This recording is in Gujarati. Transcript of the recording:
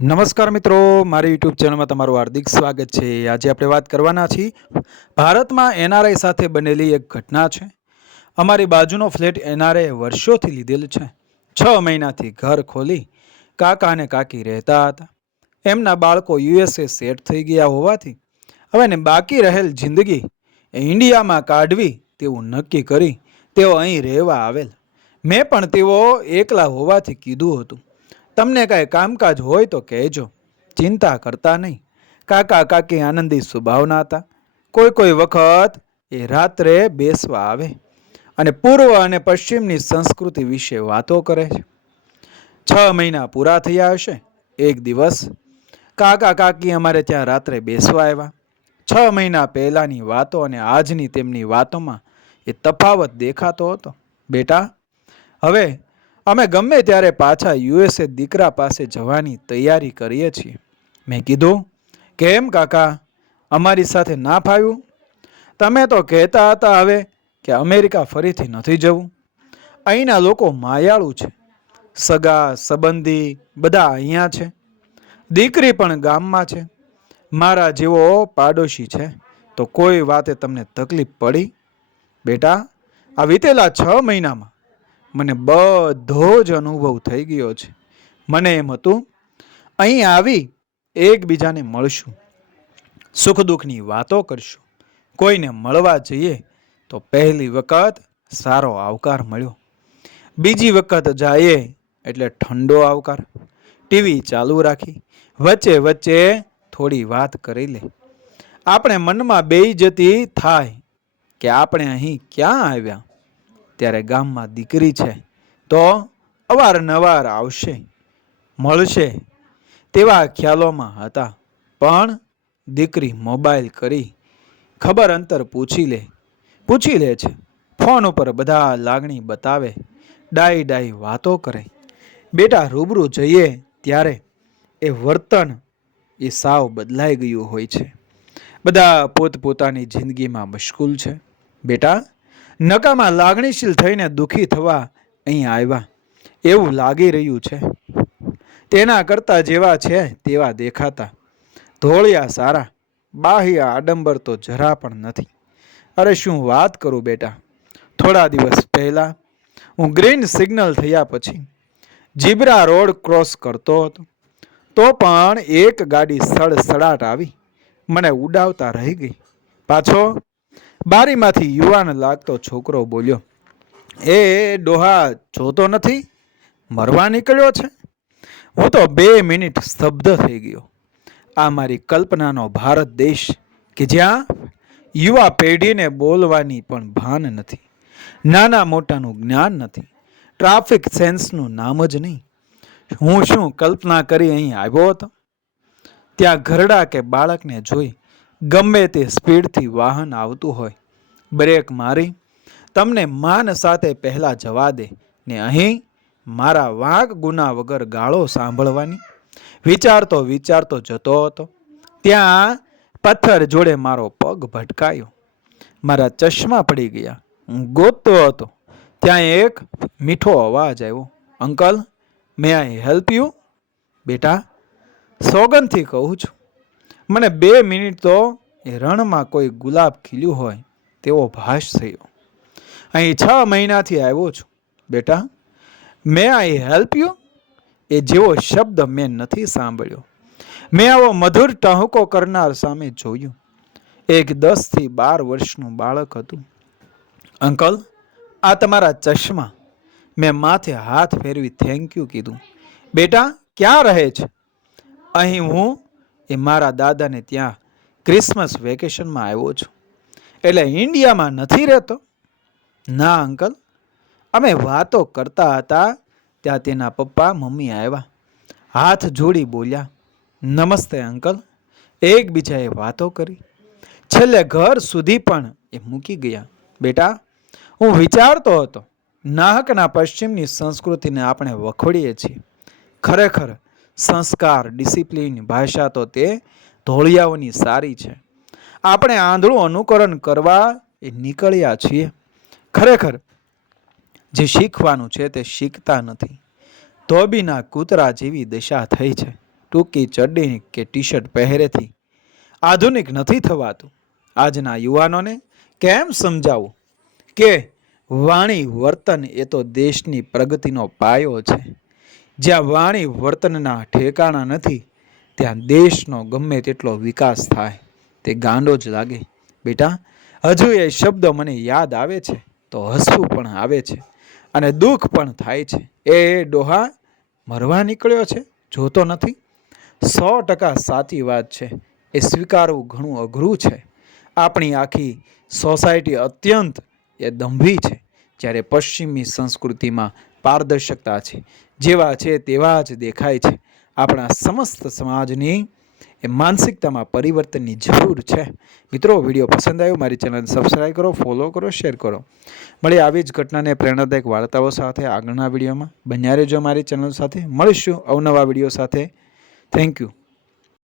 નમસ્કાર મિત્રો, મારી યુટ્યુબ ચેનલમાં તમારું હાર્દિક સ્વાગત છે. આજે આપણે વાત કરવાના છીએ, ભારતમાં એનઆરઆઈ સાથે બનેલી એક ઘટના છે. અમારી બાજુનો ફ્લેટ એનઆરઆઈએ વર્ષોથી લીધેલ છે. છ મહિનાથી ઘર ખોલી કાકા અને કાકી રહેતા હતા. એમના બાળકો યુએસએ સેટ થઈ ગયા હોવાથી હવે ને બાકી રહેલ જિંદગી ઇન્ડિયામાં કાઢવી તેવું નક્કી કરી તેઓ અહીં રહેવા આવેલ. મેં પણ તેઓ એકલા હોવાથી કીધું હતું. તમને કાંઈ કામકાજ હોય તો કહેજો. ચિંતા કરતા નહીં. કાકા કાકી આનંદી સ્વભાવના હતા. કોઈ કોઈ વખત એ રાત્રે બેસવા આવે અને પૂર્વ અને પશ્ચિમની સંસ્કૃતિ વિશે વાતો કરે છે. છ મહિના પૂરા થયા હશે. એક દિવસ કાકા કાકી અમારે ત્યાં રાત્રે બેસવા આવ્યા. છ મહિના પહેલાંની વાતો અને આજની તેમની વાતોમાં એ તફાવત દેખાતો હતો. બેટા, હવે અમે ગમે ત્યારે પાછા યુએસએ દીકરા પાસે જવાની તૈયારી કરીએ છીએ. મેં કીધું, કેમ કાકા? અમારી સાથે ના ફાવ્યું? તમે તો કહેતા હતા હવે કે અમેરિકા ફરીથી નથી જવું. અહીંના લોકો માયાળુ છે. સગા, સંબંધી બધા અહીંયા છે. દીકરી પણ ગામમાં છે. મારા જેવો પાડોશી છે. તો કોઈ વાતે તમને તકલીફ પડી? બેટા, આ વીતેલા છ મહિનામાં મને બધો જ અનુભવ થઈ ગયો છે. મને એમ હતું, અહીં આવી, એકબીજાને મળશું. સુખ દુઃખની વાતો કરશું. કોઈને મળવા જઈએ તો પહેલી વખત સારો આવકાર મળ્યો. બીજી વખત જઈએ એટલે ઠંડો આવકાર. ટીવી ચાલુ રાખી, વચ્ચે વચ્ચે થોડી વાત કરી લે. આપણે મનમાં બેઇજ્જતી થાય કે આપણે અહીં ક્યાં આવ્યા? ત્યારે ગામમાં દીકરી છે, તો અવારનવાર આવશે, મળશે તેવા ખ્યાલોમાં હતા. પણ દીકરી મોબાઈલ કરી ખબર અંતર પૂછી લે પૂછી લે છે. ફોન ઉપર બધા લાગણી બતાવે, ડાઈ ડાઈ વાતો કરે. બેટા રૂબરૂ જઈએ ત્યારે એ વર્તન, એ સાવ બદલાઈ ગયું હોય છે. બધા પોતપોતાની જિંદગીમાં મશગુલ છે. બેટા નકામાં લાગણીશીલ થઈને દુઃખી થવા અહીં આવ્યા. એવું લાગી રહ્યું છે. તેના કરતાં જેવા છે તેવા દેખાતા. ધોળિયા સારા, બાહ્ય આડંબર તો જરા પણ નથી. અરે શું વાત કરું બેટા? થોડા દિવસ પહેલાં હું ગ્રીન સિગ્નલ થયા પછી જીબ્રા રોડ ક્રોસ કરતો હતો. તો પણ એક ગાડી સડસડાટ આવી. મને ઉડાવતા રહી ગઈ. પાછો બારીમાંથી યુવાન લાગતો છોકરો બોલ્યો, એ ડોહા જોતો નથી? મરવા નીકળ્યો છે? હું તો બે મિનિટ સ્તબ્ધ થઈ ગયો. આ મારી કલ્પનાનો ભારત દેશ કે જ્યાં યુવા પેઢીને બોલવાની પણ ભાન નથી, નાના મોટાનું જ્ઞાન નથી, ટ્રાફિક સેન્સનું નામ જ નહીં. હું શું કલ્પના કરી અહીં આવ્યો હતો? ત્યાં ઘરડા કે બાળકને જોઈ ગમે તે સ્પીડથી વાહન આવતું હોય, બ્રેક મારી, તમને માન સાથે પહેલાં જવા દે, ને અહીં મારા વાંક ગુના વગર ગાળો સાંભળવાની. વિચારતો વિચારતો જતો હતો, ત્યાં પથ્થર જોડે મારો પગ ભટકાયો. મારા ચશ્મા પડી ગયા, હું ગોતતો હતો, ત્યાં એક મીઠો અવાજ આવ્યો, અંકલ મેં આઈ હેલ્પ યુ બેટા, સોગંદથી કહું છું. મને બે મિનિટ તો એ રણમાં કોઈ ગુલાબ ખીલ્યું હોય તેવો ભાસ થયો. અહીં છ મહિનાથી આવ્યો છું. બેટા, મેં આઈ હેલ્પ યુ? એ જેવો શબ્દ મેં નથી સાંભળ્યો. મેં આવો મધુર ટહુકો કરનાર સામે જોયું. એક દસથી બાર વર્ષનું બાળક હતું. અંકલ, આ તમારા ચશ્મા. મેં માથે હાથ ફેરવી થેન્ક યુ કીધું. બેટા, ક્યાં રહે છે? અહીં હું એ મારા દાદાને ત્યાં ક્રિસમસ વેકેશનમાં આવ્યો છું. એટલે ઇન્ડિયામાં નથી રહેતો? ના, અંકલ. અમે વાતો કરતા હતા, ત્યાં તેના પપ્પા, મમ્મી આવ્યા. હાથ જોડી બોલ્યા, નમસ્તે, અંકલ. એકબીજાએ વાતો કરી. છેલ્લે ઘર સુધી પણ એ મૂકી ગયા. બેટા, હું વિચારતો હતો, નાહકના પશ્ચિમની સંસ્કૃતિને આપણે વખોડીએ છીએ. ખરેખર સંસ્કાર, ડિસિપ્લિન, ભાષા તો તે ધોળિયાઓની સારી છે. આપણે આંધળું અનુકરણ કરવા એ નીકળ્યા છીએ. ખરેખર, જે શીખવાનું છે તે શીખતા નથી. ધોબીના કૂતરા જેવી દશા થઈ છે. ટૂંકી ચડ્ડી કે ટી શર્ટ પહેરેથી. આધુનિક નથી થવાતું. આજના યુવાનોને કેમ સમજાવવું કે વાણી વર્તન એ તો દેશની પ્રગતિનો પાયો છે. જ્યાં વાણી વર્તનના ઠેકાણા નથી, ત્યાં દેશનો ગમે તેટલો વિકાસ થાય, તે ગાંડો જ લાગે. બેટા, હજુ એ શબ્દ મને યાદ આવે છે તો હસવું પણ આવે છે અને દુઃખ પણ થાય છે. એ ડોહા, મરવા નીકળ્યો છે? જોતો નથી. સો ટકા સાચી વાત છે. એ સ્વીકારવું ઘણું અઘરું છે. આપણી આખી સોસાયટી અત્યંત એ દંભી છે. જ્યારે પશ્ચિમી સંસ્કૃતિમાં પારદર્શકતા છે. જેવા છે તેવા જ દેખાય છે. આપણા સમસ્ત સમાજની એ માનસિકતામાં પરિવર્તનની જરૂર છે. મિત્રો, વીડિયો પસંદ આવ્યો, મારી ચેનલ સબસ્ક્રાઈબ કરો ફોલો કરો શેર કરો. મળી આવી જ ઘટનાને પ્રેરણાદાયક વાર્તાઓ સાથે આગળના વિડીયોમાં. બન્યા રહેજો મારી ચેનલ સાથે. મળીશું અવનવા વીડિયો સાથે. Thank you